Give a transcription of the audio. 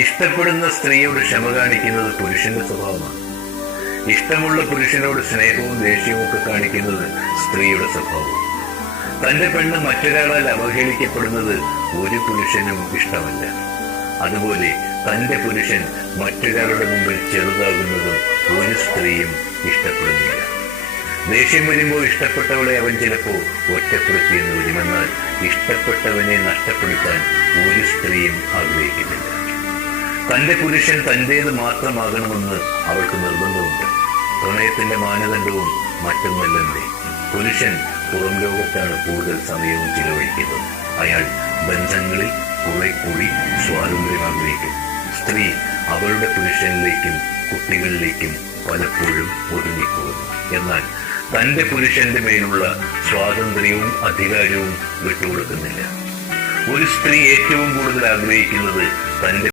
ഇഷ്ടപ്പെടുന്ന സ്ത്രീയോട് ക്ഷമ കാണിക്കുന്നത് പുരുഷന്റെ സ്വഭാവമാണ്. ഇഷ്ടമുള്ള പുരുഷനോട് സ്നേഹവും ദേഷ്യവും ഒക്കെ കാണിക്കുന്നത് സ്ത്രീയുടെ സ്വഭാവം. തന്റെ പെണ്ണ് മറ്റൊരാളാൽ അവഹേളിക്കപ്പെടുന്നത് ഒരു പുരുഷനും ഇഷ്ടമല്ല. അതുപോലെ തന്റെ പുരുഷൻ മറ്റൊരാളുടെ മുമ്പിൽ ചെറുതാകുന്നതും ഒരു സ്ത്രീയും ഇഷ്ടപ്പെടുന്നില്ല. ദേഷ്യം വരുമ്പോൾ ഇഷ്ടപ്പെട്ടവളെ അവൻ ചിലപ്പോൾ ഒറ്റപ്പെടുത്തിയെന്ന് വരുമെന്നാൽ ഇഷ്ടപ്പെട്ടവനെ നഷ്ടപ്പെടുത്താൻ ഒരു സ്ത്രീയും ആഗ്രഹിക്കുന്നില്ല. തന്റെ പുരുഷൻ തന്റേത് മാത്രമാകണമെന്ന് അവൾക്ക് നിർബന്ധമുണ്ട്. പ്രണയത്തിന്റെ മാനദണ്ഡവും മറ്റൊന്നല്ലേ. പുരുഷൻ പുറം ലോകത്താണ് കൂടുതൽ സമയവും ചിലവഴിക്കുന്നത്. അയാൾ ബന്ധങ്ങളിൽ കുറെ കൂടി സ്വാതന്ത്ര്യം ആഗ്രഹിക്കും. സ്ത്രീ അവളുടെ പുരുഷനിലേക്കും കുട്ടികളിലേക്കും പലപ്പോഴും ഒതുങ്ങിപ്പോകുന്നു. എന്നാൽ തന്റെ പുരുഷന്റെ മേലുള്ള സ്വാതന്ത്ര്യവും അധികാരവും വിട്ടുകൊടുക്കുന്നില്ല. ഒരു സ്ത്രീ ഏറ്റവും കൂടുതൽ ആഗ്രഹിക്കുന്നത് തന്റെ